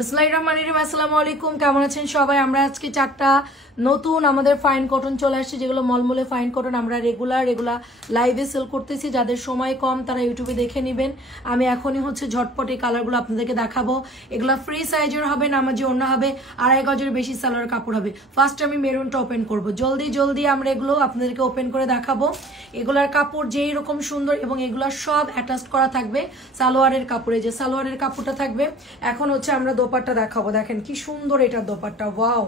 বিসমিল্লাহির রহমানির রহিম। আসসালামু আলাইকুম, কেমন আছেন সবাই? আমরা আজকে চারটা নতুন আমাদের ফাইন কটন চলে আসছে, যেগুলো মলমলে ফাইন কটন আমরা রেগুলার লাইভে সেল করতেছি। যাদের সময় কম তারা ইউটিউবে দেখে নেবেন। আমি এখনই ঝটপট এই কালারগুলো আপনাদেরকে দেখাবো। এগুলো ফ্রি সাইজের হবে, নামাজি ওড়না হবে, 2.5 গজের বেশি সালোয়ার কাপড় হবে। ফার্স্ট আমি মেরুনটা ওপেন করব, জলদি আমরা এগুলো আপনাদেরকে ওপেন করে দেখাবো। এগুলার কাপড় যেই রকম সুন্দর এবং এগুলা সব অ্যাটাচ করা থাকবে সালোয়ারের কাপড়ে, যে সালোয়ারের কাপড়টা থাকবে। এখন আমরা দোপাট্টা দেখাবো। দেখেন কি সুন্দর এটা দোপাট্টা, ওয়াও।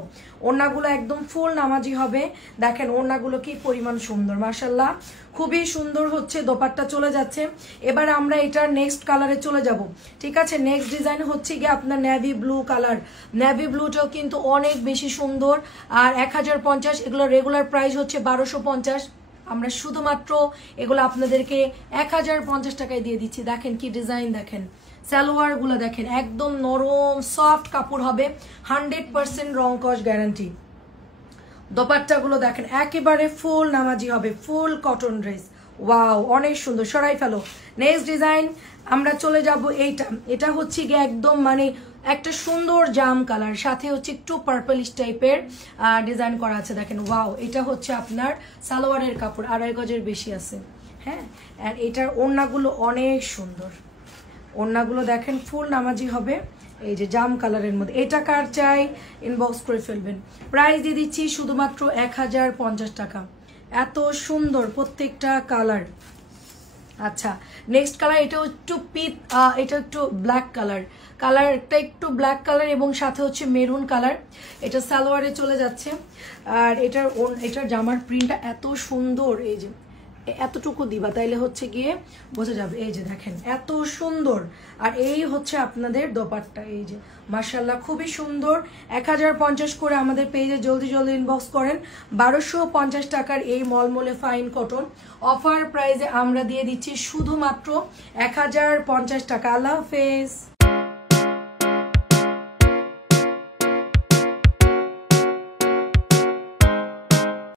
ওড়নাগুলো একদম ফুল নামাজি হবে। দেখেন ওড়নাগুলো কি পরিমাণ সুন্দর, মাশাআল্লাহ, খুবই সুন্দর দোপাট্টা চলে যাচ্ছে। এবার আমরা এটার নেক্সট কালারে চলে যাব, ঠিক আছে? নেক্সট ডিজাইন গিয়ে আপনার নেভি ব্লু কালার। নেভি ব্লুটাও কিন্তু অনেক বেশি সুন্দর। আর 1050, এগুলো রেগুলার প্রাইস 1250। আমরা শুধুমাত্র এগুলো আপনাদেরকে 1050 টাকায় দিয়ে দিচ্ছি। দেখেন কি ডিজাইন, দেখেন সালোয়ার গুলো দেখেন, একদম নরম সফট কাপড় হবে, 100% রং কস গ্যারান্টি। দোপাট্টা গুলো দেখেন একেবারে ফুল নামাজি হবে, ফুল কটন ড্রেস, ওয়াও, অনেক সুন্দর। সরাই ফেলো। নেক্সট ডিজাইন আমরা চলে যাব এইটা। এটা গিয়ে একদম একটা সুন্দর জাম কালার, সাথে একটু পার্পলিশ টাইপের ডিজাইন করা আছে। দেখেন ওয়াও, এটা আপনার সালোয়ারের কাপড়, 2.5 গজের বেশি আছে। হ্যাঁ, আর এটার ওড়নাগুলো অনেক সুন্দর। ওড়নাগুলো দেখেন ফুল নামাজি হবে, এই যে জাম কালারের মধ্যে। এটা কার চাই ইনবক্স করে ফেলবেন। প্রাইস দিয়ে দিচ্ছি শুধুমাত্র 1050 টাকা। এত সুন্দর প্রত্যেকটা কালার। আচ্ছা, নেক্সট কালার, এটা একটু এটা একটু ব্ল্যাক কালারটা একটু ব্ল্যাক কালার এবং সাথে মেরুন কালার। এটা সালোয়ারে চলে যাচ্ছে। আর এটার জামার প্রিন্টটা এত সুন্দর, এই যে এতটুকু দিবা তাইলে গিয়ে বোঝা যাবে। এই যে দেখেন এত সুন্দর। আর এই আপনাদের দোপাট্টা, এই যে মাশাআল্লাহ খুবই সুন্দর। 1050 করে আমাদের পেজে জলদি ইনবক্স করেন। 1250 টাকার এই মলমলে ফাইন কটন অফার প্রাইজে আমরা দিয়ে দিচ্ছি শুধুমাত্র 1050 টাকা। আল্লাহ হাফেজ।